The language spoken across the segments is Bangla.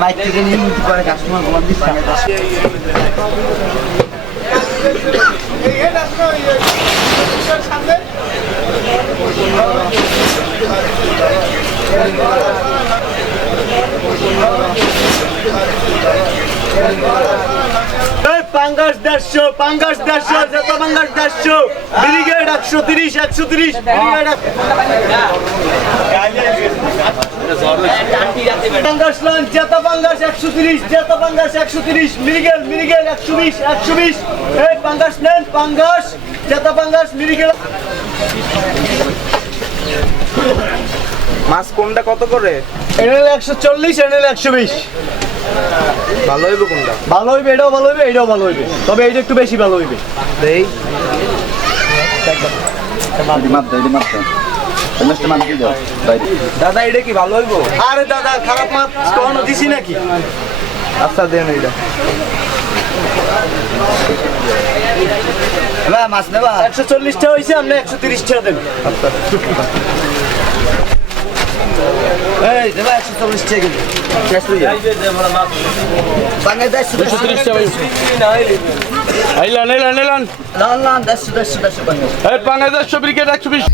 মাইক থেকে নিয়ে নিতে পারে কাস্টমার বলার দিচ্ছে পাঙ্গাস 150 পাঙ্গাস 150 যত পাঙ্গাস 150 ব্রিগেড 130 130 ব্রিগেড পাঙ্গাস লঞ্চ যত পাঙ্গাস 130 যত পাঙ্গাস 130 মিরিগেল মিরিগেল 120 120 এই পাঙ্গাস নেন পাঙ্গাস যত পাঙ্গাস মিরিগেল মাছ কোনটা কত করে? এনেল 140 এনেল 120 ভালো হইবে কোনটা? ভালো হইবে এটাও ভালো হইবে এটাও ভালো হইবে তবে এইটা একটু বেশি ভালো হইবে দেই দাদা এটা কি ভালো হইব? আরে দাদা খারাপ মাছ কখনো দিছি নাকি আচ্ছা দেন এইটা মাছ নেবা 140 টাকা হইছে আপনি 130 টাকা দেন আচ্ছা এই দেবা 140 টাকা ক্যাশ লইয়া বাংলা 130 টাকা আইলান এলান এলান লাল লাল 110 বাংলা এই বাংলাদেশ ব্রিগেড 120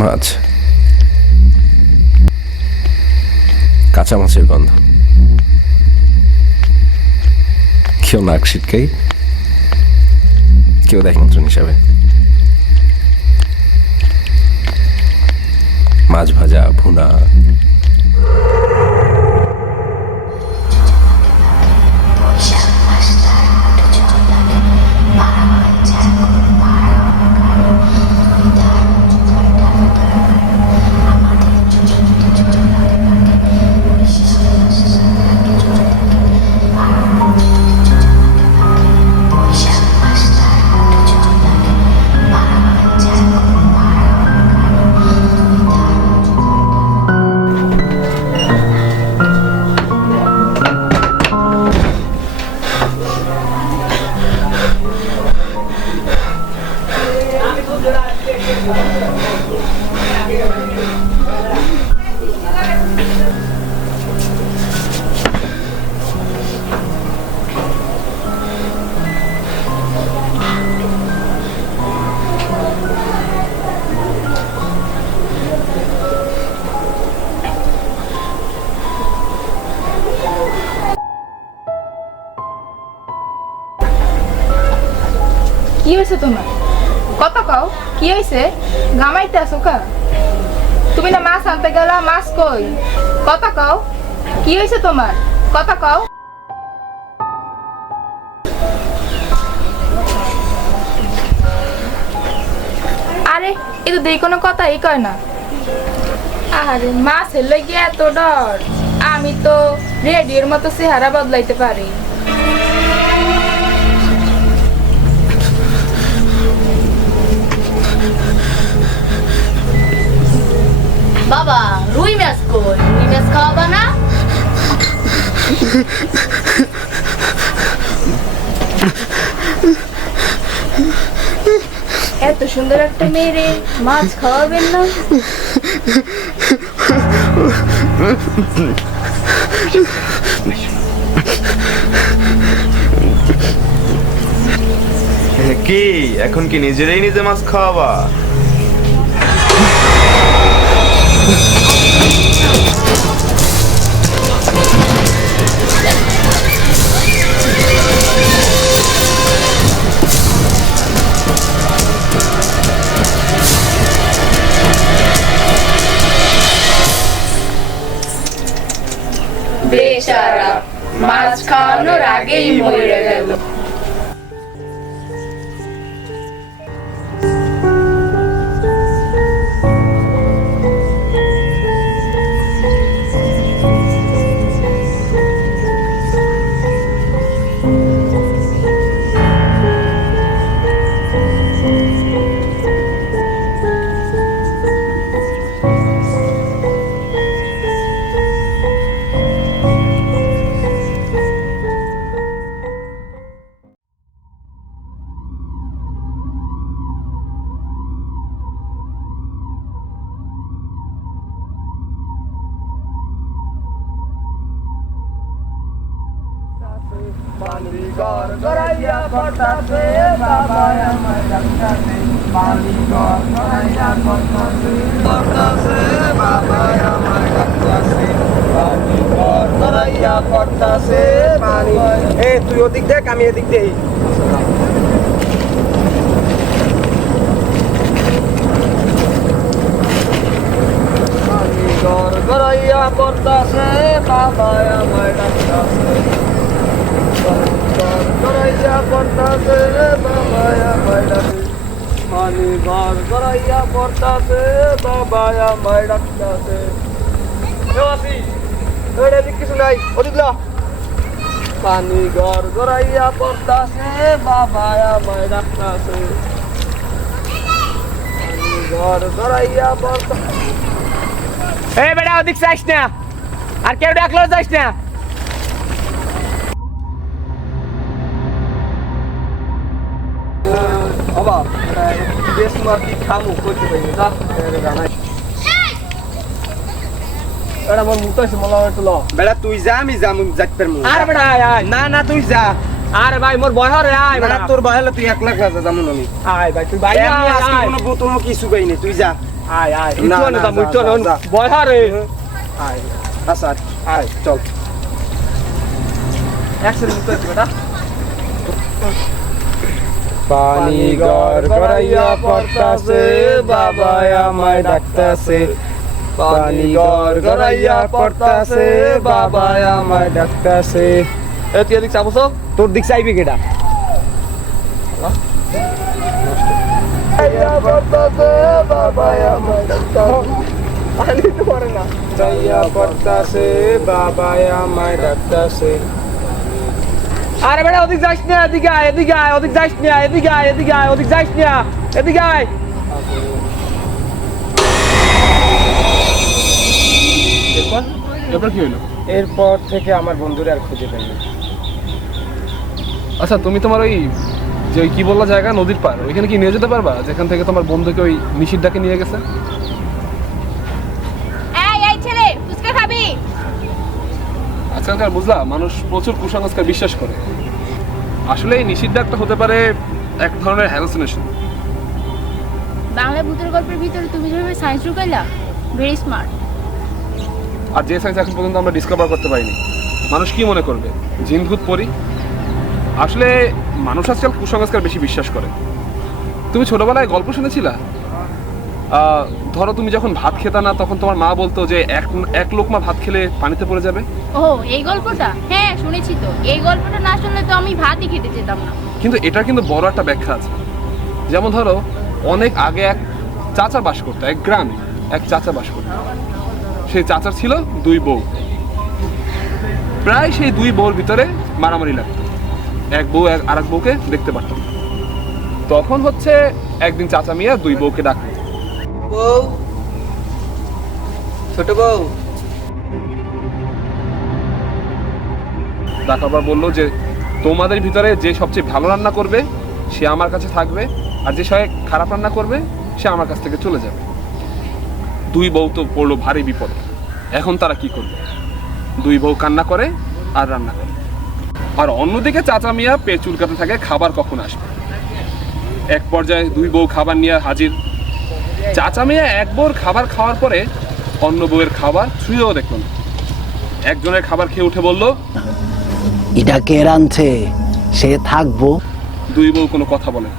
মাছ কাঁচা মাছের গন্ধ কেউ নাক ছিটকাই কেউ দেখ মন্ত্রণ হিসাবে মাছ ভাজা ভুনা কি হয়েছে তোমার কথা কও কি হয়েছে গামাইতে আসো কা তুমি না মাছ আনতে গেলা মাছ কই কথা কও কি হয়েছে তোমার কথা কও আরে এ তো দেই কোনো কথাই কয় না আরে মাছের লাগি এত ডর আমি তো রেডিওর মতো চেহারা বদলাইতে পারি বাবা রুই মাছ কই রুই মাছ খাওয়াবা না এত সুন্দর একটা মেয়ে মাছ খাওয়াবেন না কি এখন কি নিজেরাই নিজে মাছ খাওয়াবা? বেচারা মাছ খাওয়ানোর আগেই মরে গেল ঘর গড়াইয়া পড়তাছে বাবা আমায় ডাকতাছে পানি ঘর গড়াইয়া পড়তাছে বাবা আমায় ডাকতাছে পানি ঘর গড়াইয়া পড়তাছে পানি এই তুই ওদিক দেখ আমি এদিক দেই ঘর গড়াইয়া পড়তাছে বাবা আমায় ডাকতাছে ঘর গড়াইয়া পড়তাছে বাবা আমায় ডাকতাছে পানি ঘর গড়াইয়া পড়তাছে বাবা আমায় ডাকতাছে আসি এদিক কিছু নাই ওদিক ল পানি ঘর গড়াইয়া পড়তাছে বাবা আমায় ডাকতাছে পানি ঘর গড়াইয়া পড়তাছে এই বেটা ওদিক যাইস না আর কেউ ডাকলেও যাইস না বাবা বেশ মার্কি খামু করতে পারি না জানাই এরা আমার মুখ আছে মলা একটু ল বেড়া তুই যা আমি যাম যাইতে পারমু আর বেটা আয় না না তুই যা আরে ভাই মোর ভয় হরে আয় না বেটা তোর বাইলে তুই 1 লাখ রাজা যামু আমি আয় ভাই তুই ভাই এমনি আজকে আয় কোনো বোতল কিছু পাইনি তুই যা আয় আয় না, ইতো না না, মুই তো যা, না যা। ভয় হরে আয় আচ্ছা আয় চল একসাথে মুখ আছে বেটা পানি ঘর গড়াইয়া পড়তাছে বাবা আমায় ডাকতাছে পানি ঘর গড়াইয়া পড়তাছে বাবা আমায় ডাকতাছে এ তুই এদিক চাবছ তোর দিক চাইবি কেডা বাবা আমায় ডাকতাছে পানি তো করে না চাইয়া পড়তাছে বাবা আমায় ডাকতাছে আরে বেটা ওদিক যাইস না এদিকে আয় এদিকে আয় ওদিক যাইস না এদিকে আয় এদিকে আয় ওদিক যাইস না এদিকে আয় এরপর কি হইলো? এরপর থেকে আমার বন্ধুরা আর খুঁজে পাইনি আচ্ছা তুমি তোমার ওই যে ওই কি বললা জায়গা নদীর পার ওইখানে কি নিয়ে যেতে পারবা যেখান থেকে তোমার বন্ধুকে ওই নিশির ডাকে নিয়ে গেছে? এই ছেলে ফুচকা খাবি? আজকালকার বুঝলা মানুষ প্রচুর কুসংস্কার বিশ্বাস করে। আসলে এই নিশির ডাকটা হতে পারে এক ধরনের হ্যালুসিনেশন। বাংলা ভূতের গল্পের ভিতরে তুমি যেভাবে সায়েন্স ঢুকাইলা ভেরি স্মার্ট। আর যে সায়েন্স এখন পর্যন্ত আমরা ডিসকভার করতে পারিনি। মানুষ কি মনে করবে জিনভূত পরি? আসলে মানুষ আজকাল কুসংস্কার বেশি বিশ্বাস করে। তুমি ছোটবেলায় গল্প শুনেছিলা? ধরো তুমি যখন ভাত খেতা না তখন তোমার মা বলতো যে এক লোকমা ভাত খেলে পানিতে পড়ে যাবে। ও এই গল্পটা হ্যাঁ শুনেছি তো। এই গল্পটা না শুনলে তো আমি ভাতই খেতে যেতাম না। কিন্তু এটার কিন্তু বড় একটা ব্যাখ্যা আছে। যেমন ধরো অনেক আগে এক চাচা বাস করতো, এক গ্রামে এক চাচা বাস করতো। সেই চাচার ছিল 2 বউ। প্রায় সেই 2 বউর ভিতরে মারামারি লাগতো। এক বউ আর এক বউকে দেখতে পারত না। তখন হচ্ছে একদিন চাচা মিয়া 2 বউকে ডাকলো। বউ ছোট বউ ডাকাবার বললো যে তোমাদের ভিতরে যে সবচেয়ে ভালো রান্না করবে সে আমার কাছে থাকবে, আর যে সবাই খারাপ রান্না করবে সে আমার কাছ থেকে চলে যাবে। 2 বউ তো পড়লো ভারী বিপদ। এখন তারা কি করবে? 2 বউ কান্না করে আর রান্না করে। আর অন্যদিকে চাচা মিয়া পেট চুলকাতে থাকে খাবার কখন আসবে। এক পর্যায়ে 2 বউ খাবার নিয়ে হাজির। চাচা মিয়া এক বউর খাবার খাওয়ার পরে অন্য বউয়ের খাবার ছুঁয়েও দেখল না। একজনের খাবার খেয়ে উঠে বলল, এটা কে রাঁধছে? সে থাকবো। 2 বউ কোনো কথা বলে না।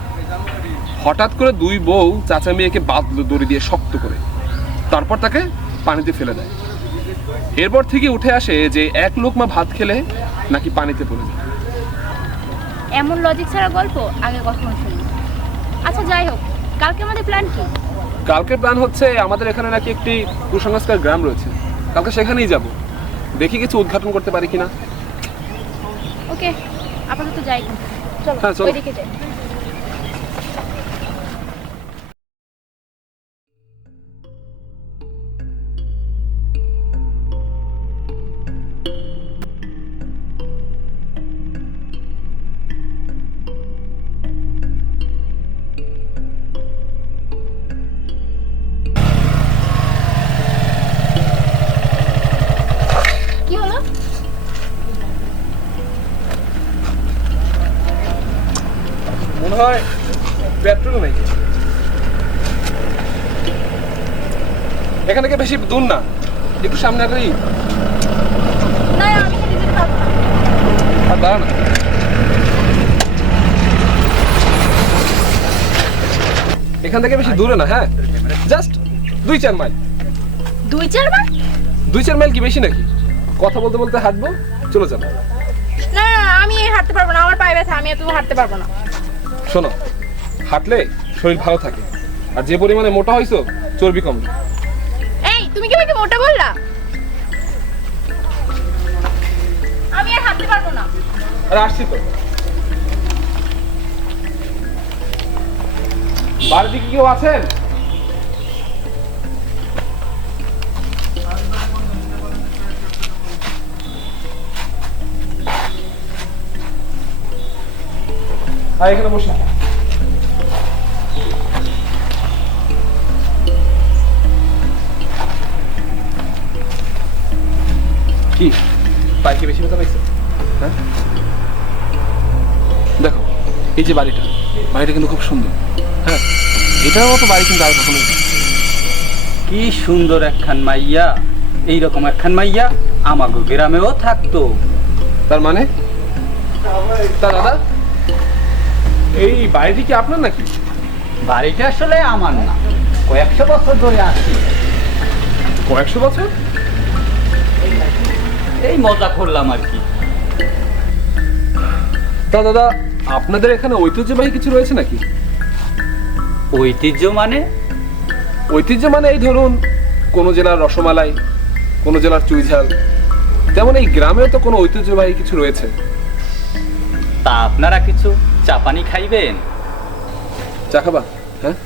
হঠাৎ করে 2 বউ চাচা মেয়েকে বাঁধলো দড়ি দিয়ে শক্ত করে, তারপর তাকে পানিতে ফেলে দেয়। এরপর থেকে উঠে আসে যে এক লোকমা ভাত খেলে নাকি পানিতে পড়ে যায়। এমন লজিক ছাড়া গল্প আগে কখনো শুনি। আচ্ছা যাই হোক, কালকে আমাদের প্ল্যান কি? কালকের প্ল্যান হচ্ছে আমাদের এখানে নাকি একটি কুসংস্কার গ্রাম রয়েছে, কালকে সেখানেই যাব। দেখি কিছু উদ্ঘাটন করতে পারি কিনা। ওকে আপাতত যাই। চলো হ্যাঁ, চলো। ওইদিকে যাই। কি হলো? হয় পেট্রোল নেই। এখান থেকে বেশি দূর না, একটু সামনে আগেই। না আমি হেঁটে যেতে পারবো না। আর দাঁড়া না, এখান থেকে বেশি দূরে না, হ্যাঁ জাস্ট 2-4 মাইল। 2-4 মাইল? 2-4 মাইল কি বেশি নাকি? কথা বলতে বলতে হাঁটবো, চলে যাবো। না আমি হাঁটতে পারবো না, আমার পায়ে ব্যথা, আমি এত হাঁটতে পারবো না। শোনো, হাঁটলে শরীর ভালো থাকে, আর যে পরিমাণে মোটা হইছো চর্বি কমবে। এই তুমি কি আমাকে মোটা বললা? আমি আর হাঁটতে পারবো না। আর আসছি তো। বাড়ির দিকে কেউ আছেন? এখানে বসে। কি পায়ে কি বেশি ব্যথা পাইছে? হ্যাঁ দেখো, এই যে বাড়িটা কিন্তু খুব সুন্দর। হ্যাঁ, এটার মতো বাড়ি কিন্তু আর কখনো নেই। কি সুন্দর একখান মাইয়া, এইরকম একখান মাইয়া আমাগো গ্রামেও থাকতো। তার মানে তা দাদা, এই বাড়িটি কি আপনার নাকি? বাড়িটা আসলে আমার না, কয়েকশো বছর ধরে আছি। কয়েকশো বছর? এই মজা করলাম আর কি। তা দাদা, আপনাদের এখানে ঐতিহ্যবাহী কিছু রয়েছে নাকি? ঐতিহ্য মানে? ঐতিহ্য মানে এই ধরুন, কোন জেলার রসমালাই, কোন জেলার চুইঝাল, তেমন এই গ্রামেও তো কোনো ঐতিহ্যবাহী কিছু রয়েছে। তা আপনারা কিছু চা পানি খাইবেন? চা খাবা? হ্যাঁ,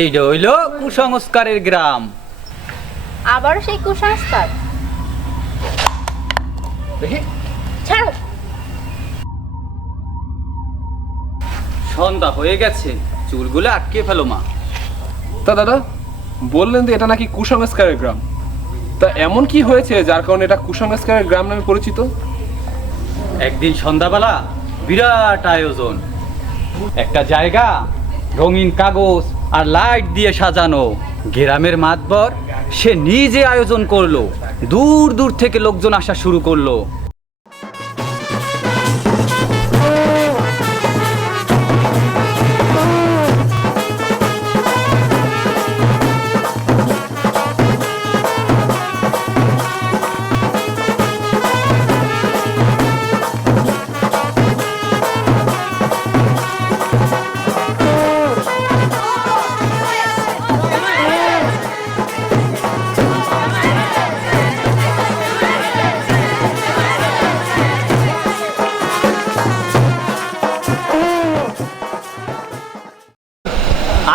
এইটা হইল কুসংস্কারের গ্রাম। আবার সেই কুসংস্কার? দেখি। ছাড়ো। সন্ধ্যা হয়ে গেছে, চুলগুলো আটকে ফেলো মা। তা দাদা, বললেন যে এটা নাকি কুসংস্কারের গ্রাম, তা এমন কি হয়েছে যার কারণে এটা কুসংস্কারের গ্রাম নামে পরিচিত? একদিন সন্ধ্যাবেলা বিরাট আয়োজন, একটা জায়গা রঙিন কাগজ আর লাইট দিয়ে সাজানো। গ্রামের মাতবর সে নিজে আয়োজন করলো, দূর দূর থেকে লোকজন আসা শুরু করলো।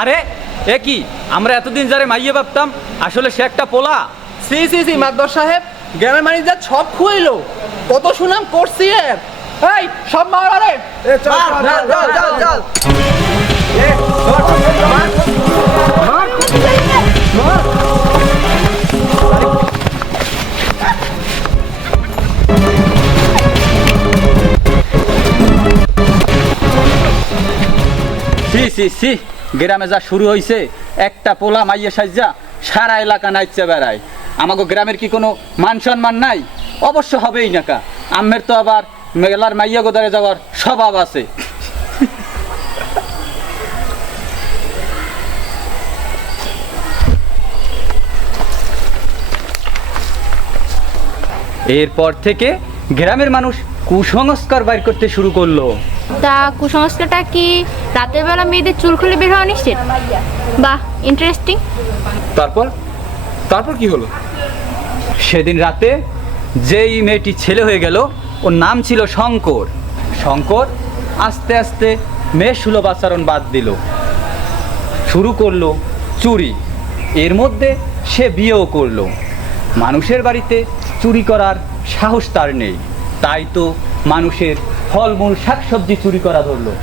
আরে এ কি, আমরা এতদিন যারে মাইয়ে ভাবতাম, আসলে সে একটা পোলা। সি সি সি মাদর সাহেব, গ্রামের মানুষ যা সব খুইলো, কত সুনাম করছি এর। এই সব মার রে, চল চল চল চল। সি সি সি, গ্রামে যা শুরু হয়েছে, একটা পোলা মাইয়া সাজ্জা সারা এলাকা নাইচে বেড়ায়। আমাকে গ্রামের কি কোনো মান সম্মান নাই? অবশ্য হবেই না কা, আমের তো আবার মেলার মাইয়া গোদারে যাওয়ার স্বভাব আছে। এরপর থেকে গ্রামের মানুষ কুসংস্কার বাইর করতে শুরু করলো। তা কুসংস্কারটা কি রাতের বেলা মেয়েদের চুল খুলে বের হওয়া নিশ্চিত? বাহ, ইন্টারেস্টিং। তারপর তারপর কি হলো? সেদিন রাতে যেই মেয়েটি ছেলে হয়ে গেল, ওর নাম ছিল শঙ্কর। শঙ্কর আস্তে আস্তে মেয়ে সুলভ আচরণ বাদ দিল, শুরু করলো চুরি। এর মধ্যে সে বিয়েও করলো। মানুষের বাড়িতে চুরি করার সাহস তার নেই, তাই তো মানুষের ফলমূল শাকসবজি চুরি করা ধরলো।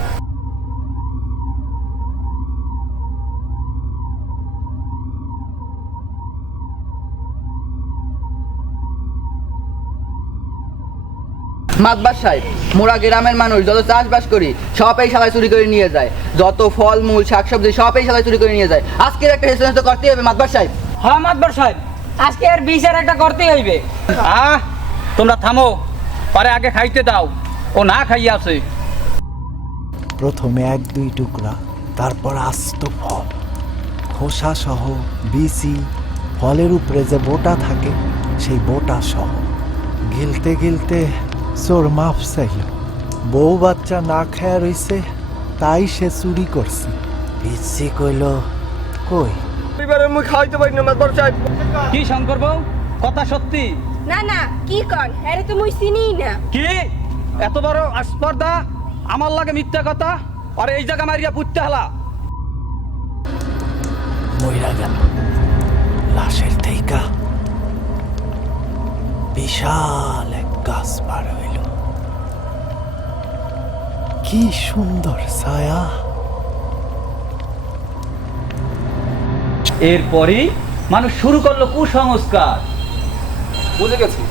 মাতবার সাহেব, মোরা গ্রামের মানুষ যত চাষবাস করি সব এই শালায় চুরি করে নিয়ে যায়, যত ফল মূল শাকসবজি সব এই শালায় চুরি করে নিয়ে যায়। আজকের একটা হেসে তো করতেই হবে মাতবার সাহেব। হ্যাঁ মাতবার সাহেব, আজকে আর বিচার একটা করতেই হইবে। তোমরা থামো, পরে আগে খাইতে দাও, ও না খাইয়া আছে। প্রথমে 1-2 টুকরা, তারপর আস্ত ফল, খোসা সহ বিচি, ফলের উপরে যে বোটা থাকে সেই বোটা সহ। গিলতে গিলতে চোর মাফ চাইল, বউ বাচ্চা না খায়া রইছে, তাই সে চুরি করছে। পিচ্ছি কইল কই এবারে মুই খাইতে পারি না মাতবার সাহেব। কি শঙ্কর বউ, কথা সত্যি? না না, কি কন, আরে তো মুই চিনিই না। কি এত বড় আস্পর্ধা, আমার লাগে মিথ্যা কথা, আর এই জায়গা মারিয়া পুঁততে হলা। মইরা গেল। লাশের থেইকা বিশাল এক গাছ পার হইল। কি সুন্দর ছায়া। এরপরই মানুষ শুরু করলো কুসংস্কার। বুঝে গেছি,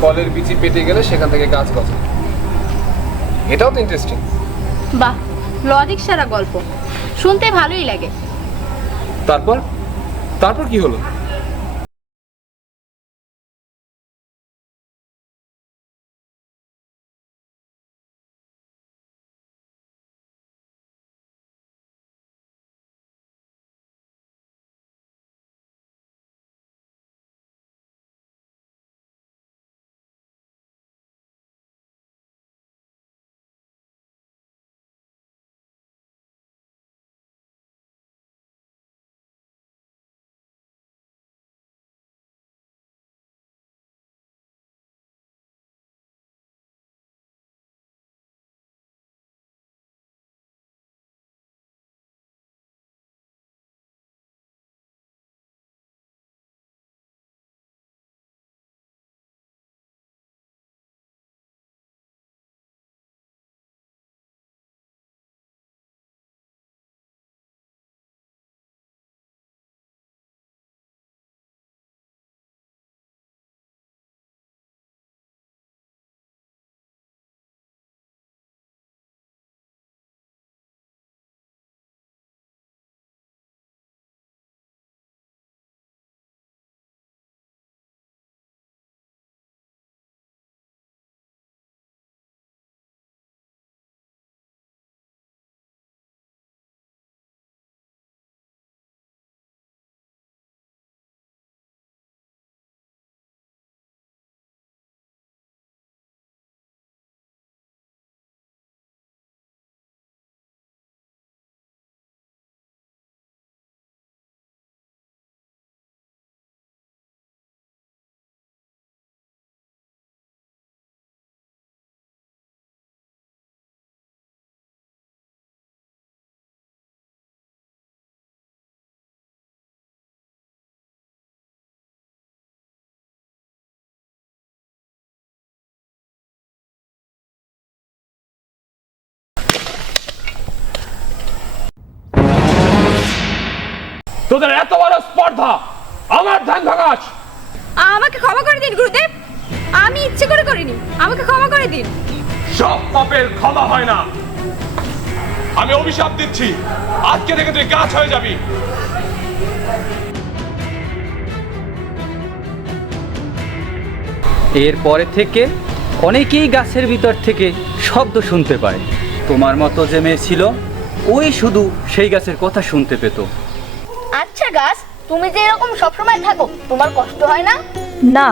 ফলের বিচি পেটে গেলে সেখান থেকে গাছ গজে। এটাও তো ইন্টারেস্টিং। বাহ, লজিক সারা গল্প, শুনতে ভালোই লাগে। তারপর তারপর কি হলো? তোদের এত বড় স্পর্ধা, আমার ধ্যান ভাঙাস। আমাকে ক্ষমা করে দিন গুরুদেব, আমি ইচ্ছে করে করিনি, আমাকে ক্ষমা করে দিন। সব পাপের ক্ষমা হয় না। আমি অভিশাপ দিচ্ছি, আজকে থেকে তুই গাছ হয়ে যাবি। এরপরে থেকে অনেকেই গাছের ভিতর থেকে শব্দ শুনতে পায়। তোমার মতো যে মেয়ে ছিল, ওই শুধু সেই গাছের কথা শুনতে পেত। আচ্ছা গাছ, তুমি যে এরকম সবসময় থাকো, তোমার কষ্ট হয় না? না,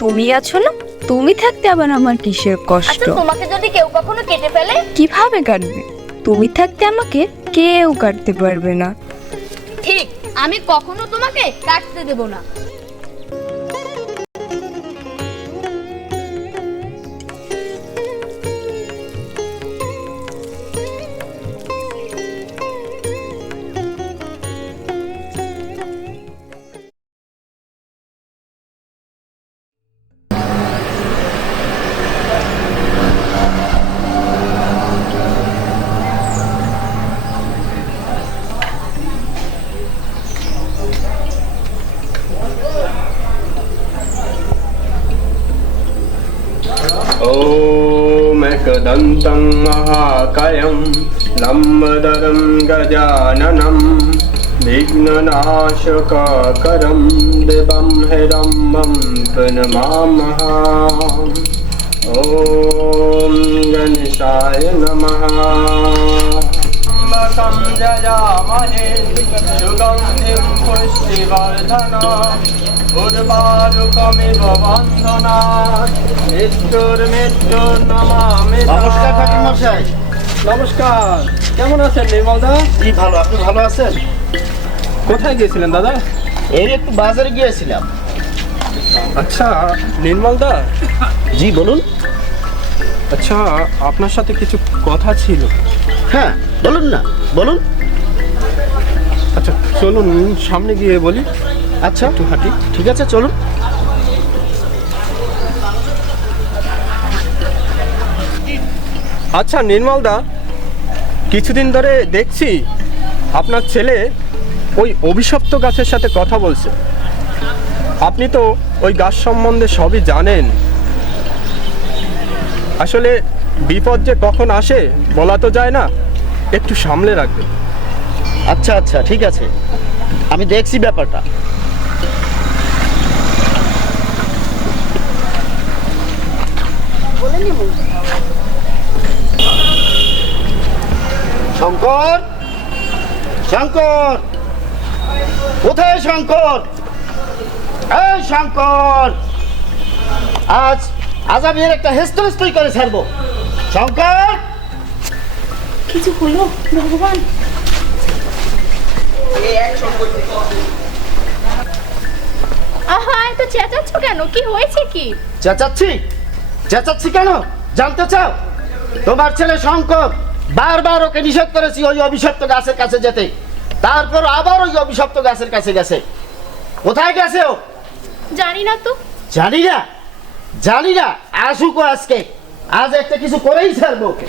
তুমি আছো না, তুমি থাকতে আবার আমার কিসের কষ্ট? আচ্ছা, তোমাকে যদি কেউ কখনো কেটে ফেলে? কিভাবে কাটবে? তুমি থাকতে আমাকে কেউ কাটতে পারবে না। ঠিক, আমি কখনো তোমাকে কাটতে দেব না। एकदन्तं महाकायं लम्बोदरं गजाननं विघ्ननाशकरं देवं हिरण्मं प्रणमामः। ॐ गणेशाय नमः। संजयामहे सुगन्धिं पुष्टिवर्धनम् उर्वारुकमिव बन्धनात् मृत्युर्नमामि। নমস্কার ঠাকুর মশাই। নমস্কার, কেমন আছেন নির্মলদা? জি ভালো, আপনি ভালো আছেন? কোথায় গিয়েছিলেন দাদা? এই একটু বাজারে গিয়েছিলাম। আচ্ছা নির্মলদা। জি বলুন। আচ্ছা আপনার সাথে কিছু কথা ছিল। হ্যাঁ বলুন না, বলুন। আচ্ছা চলুন সামনে গিয়ে বলি। আচ্ছা একটু হাঁটি। ঠিক আছে চলুন। আচ্ছা নির্মলদা, কিছুদিন ধরে দেখছি আপনার ছেলে ওই অভিশপ্ত গাছের সাথে কথা বলছে। আপনি তো ওই গাছ সম্বন্ধে সবই জানেন। আসলে বিপদ যে কখন আসে বলা তো যায় না, একটু সামলে রাখবেন। আচ্ছা আচ্ছা ঠিক আছে, আমি দেখছি ব্যাপারটা। শঙ্কর, শঙ্কর, কোথায় শঙ্কর? এই শঙ্কর, আজ আমি এর একটা হেস্তনেস্তই করে ছাড়বো। শঙ্কর, কিছু হলো ভগবান? আহা, এত চেঁচাচ্ছ কেন? কি হয়েছে কি? চেঁচাচ্ছি? চেঁচাচ্ছি কেন জানতে চাও? তোমার ছেলে শঙ্কর বারবার ওকে নিষেধ করেছি ওই অভিশপ্ত গাছের কাছে যেতে, তারপর আবার ওই অভিশপ্ত গাছের কাছে গেছে। কোথায় গেছে ও? জানি না তো। জানি না? জানি না? আসুক ও আজকে, আজ একটা কিছু করেই ছাড়বো ওকে।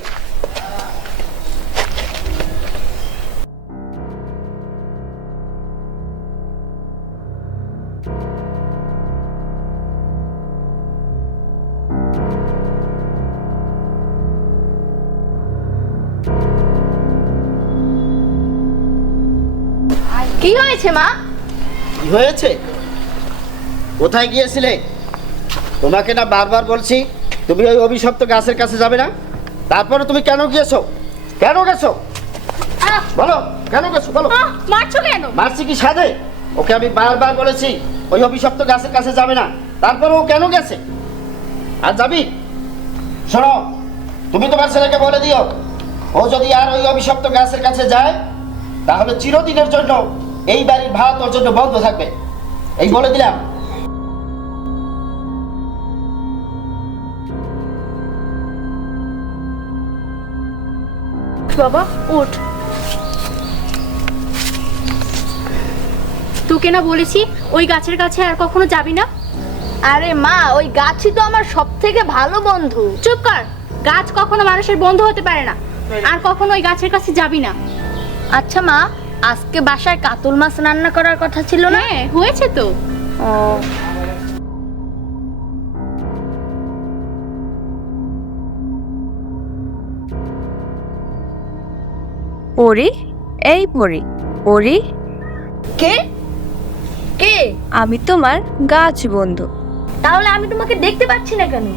কি হয়েছে মা? কি হয়েছে? কোথায় গিয়েছিলে? তোমাকে না বারবার বলছি তুমি ওই অভিশপ্ত গাছের কাছে যাবে না, তারপরে তুমি কেন গিয়েছো? কেন গেছো বলো, কেন গেছো বলো? মারছো কেন? মারছি কি সাধে? ওকে আমি বারবার বলেছি ওই অভিশপ্ত গাছের কাছে যাবে না, তারপরে ও কেন গেছে? আর যাবি? শোনো, তুমি তোমার ছেলেকে বলে দিও ও যদি আর ওই অভিশপ্ত গাছের কাছে যায় তাহলে চিরদিনের জন্য এই বাড়ির ভাত ওর জন্য বন্ধ থাকবে, এই বলে দিলাম। বাবা ওঠ। তোকে না বলেছি ওই গাছের কাছে আর কখনো যাবি না? আরে মা, ওই গাছই তো আমার সব থেকে ভালো বন্ধু। চুপ কর। গাছ কখনো মানুষের বন্ধু হতে পারে না, আর কখনো ওই গাছের কাছে যাবি না। আচ্ছা মা, আজকে বাসায় কাতল মাছ রান্না করার কথা ছিল না? হ্যাঁ হয়েছে তো। ও, পরি, এই পরি, পরি। কে? কে? আমি তোমার গাছ বন্ধু। তাহলে আমি তোমাকে দেখতে পাচ্ছি না কেন?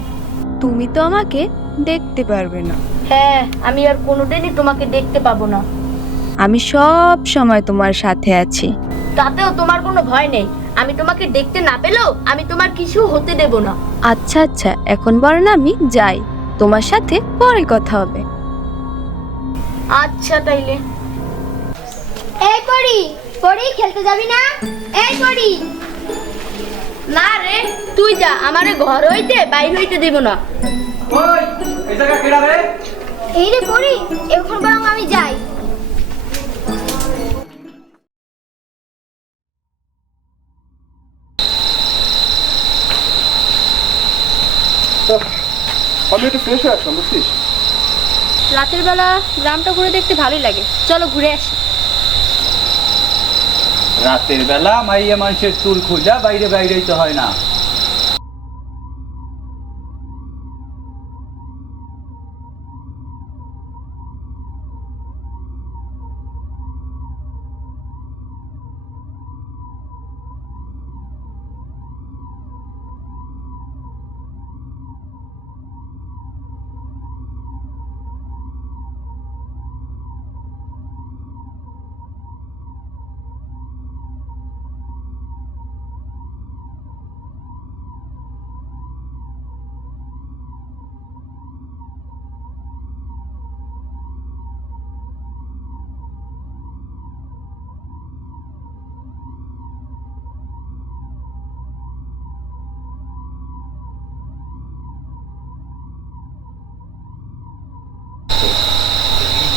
তুমি তো আমাকে দেখতে পারবে না। হ্যাঁ, আমি আর কোনোদিনই তোমাকে দেখতে পাবো না। আমি সব সময় তোমার সাথে আছি। তাতেও তোমার কোনো ভয় নেই। আমি তোমাকে দেখতে না পেলেও আমি তোমার কিছু হতে দেব না। আচ্ছা আচ্ছা, এখন বরং আমি যাই, তোমার সাথে পরে কথা হবে। আচ্ছা তাইলে। এই পড়ি পড়ি, খেলতে যাবি না? এই পড়ি। না রে, তুই যা, আমারে ঘর হইতে বাইর হইতে দেব না। ওই এই জায়গা কেডা রে? এই রে পড়ি, এখন বরং আমি যাই। আমি একটু ফ্রেশ হয়ে আসলাম, বুঝছিস? রাতের বেলা গ্রামটা ঘুরে দেখতে ভালোই লাগে, চলো ঘুরে আসি। রাতের বেলা মাইয়া মানুষের চুল খুঁজা বাইরে বাইরেই তো হয় না।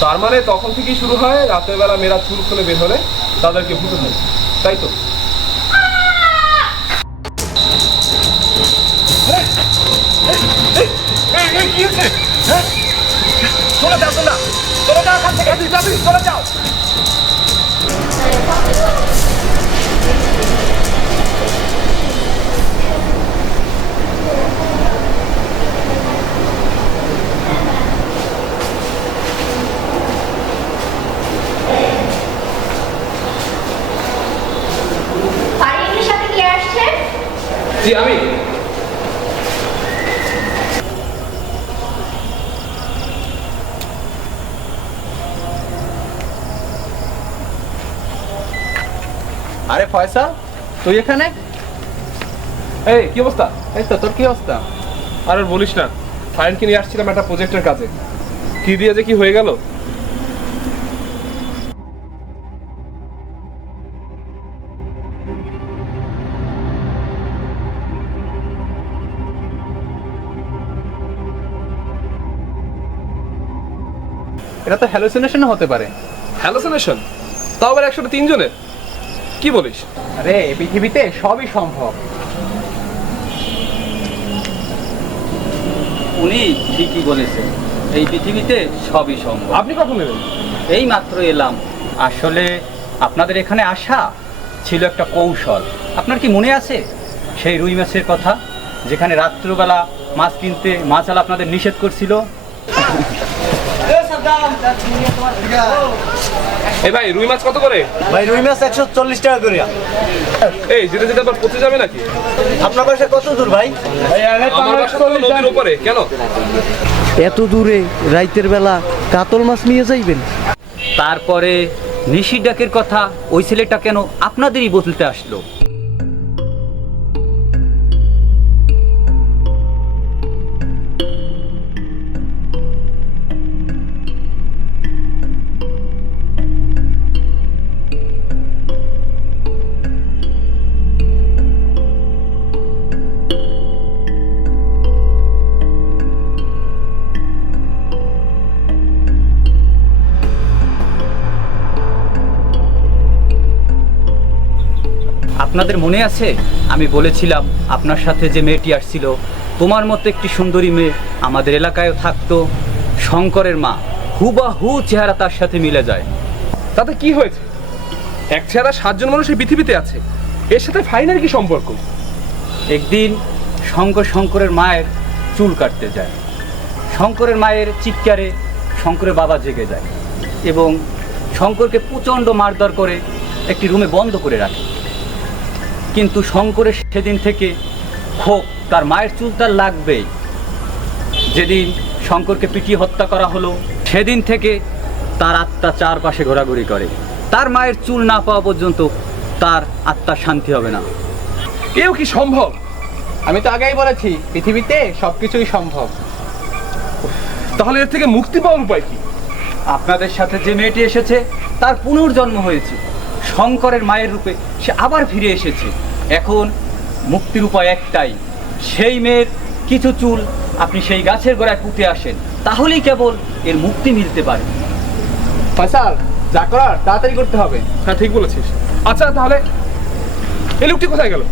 তার মানে তখন থেকেই শুরু হয় রাতের বেলা মেয়েরা চুল খুলে বের হলে তাদেরকে ভূত হয়, তাই তো? কি হচ্ছে? চলে যাও তোমরা, চলে যাও এখান থেকে, চলে যাও। ফারিনের সাথে কে আসছে? জি আমি। আরে ফয়সাল, তুই এখানে? এই কি অবস্থা? এই তো, তোর কি অবস্থা? আর বলিস না, ফাইনকে নিয়ে আসছিলাম একটা প্রজেক্টের কাজে, কি দিয়ে যে কি হয়ে গেল। এটা তো হ্যালুসিনেশন হতে পারে। হ্যালোসিনেশন? তাও আবার 103 জনের? কি বলিস? আরে পৃথিবীতে সবই সম্ভব। উনি ঠিকই বলেছেন, এই পৃথিবীতে সবই সম্ভব। আপনি কখন এলেন? এই মাত্র এলাম। আসলে আপনাদের এখানে আসা ছিল একটা কৌশল। আপনার কি মনে আছে সেই রুই মাছের কথা, যেখানে রাত্রবেলা মাছ কিনতে মাছাল আপনাদের নিষেধ করছিল? এই ভাই, রুই মাছ কত করে? ভাই রুই মাছ 140 টাকা করে। এই যেতে যেতে আবার পচে যাবে নাকি? আপনার বাসা কত দূর ভাই? আমার বাসা তো নদীর উপরে। কেন? এত দূরে রাইতের বেলা কাতল মাছ নিয়ে যাইবেন? তারপরে নিশি ডাকের কথা ওই ছেলেটা কেন আপনাদেরই বলতে আসলো? আপনাদের মনে আছে আমি বলেছিলাম আপনার সাথে যে মেয়েটি আসছিল, তোমার মতো একটি সুন্দরী মেয়ে আমাদের এলাকায়ও থাকতো। শঙ্করের মা হুবাহু চেহারা তার সাথে মিলে যায়। তাতে কি হয়েছে? এক ছাড়া 7 জন মানুষ এই পৃথিবীতে আছে, এর সাথে ফাইনের কি সম্পর্ক? একদিন শঙ্করের মায়ের চুল কাটতে যায়। শঙ্করের মায়ের চিৎকারে শঙ্করের বাবা জেগে যায় এবং শঙ্করকে প্রচণ্ড মারধর করে একটি রুমে বন্ধ করে রাখে। কিন্তু শঙ্করের সেদিন থেকে ক্ষোভ, তার মায়ের চুল তার লাগবেই। যেদিন শঙ্করকে পিটিয়ে হত্যা করা হলো, সেদিন থেকে তার আত্মা চারপাশে ঘোরাঘুরি করে। তার মায়ের চুল না পাওয়া পর্যন্ত তার আত্মার শান্তি হবে না। এও কি সম্ভব? আমি তো আগেই বলেছি, পৃথিবীতে সবকিছুই সম্ভব। তাহলে এর থেকে মুক্তি পাওয়ার উপায় কি? আপনাদের সাথে যে মেয়েটি এসেছে তার পুনর্জন্ম হয়েছে, শঙ্করের মায়ের রূপে সে আবার ফিরে এসেছে। এখন মুক্তির উপায় একটাই, সেই মেয়ের কিছু চুল আপনি সেই গাছের গোড়ায় পুঁতে আসেন, তাহলেই কেবল এর মুক্তি মিলতে পারে। ফয়সাল, যা করার তাড়াতাড়ি করতে হবে। হ্যাঁ ঠিক বলেছিস। আচ্ছা তাহলে এই লোকটি কোথায় গেল?